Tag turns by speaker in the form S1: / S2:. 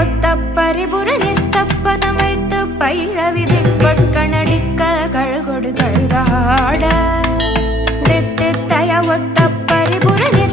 S1: ஒத்த பரிபுர நித்தப்ப நமைத்து பயிர விதைப்பட்கணடிக்க கழகொடு கழுகாட ஒத்த பரிபுர நித்த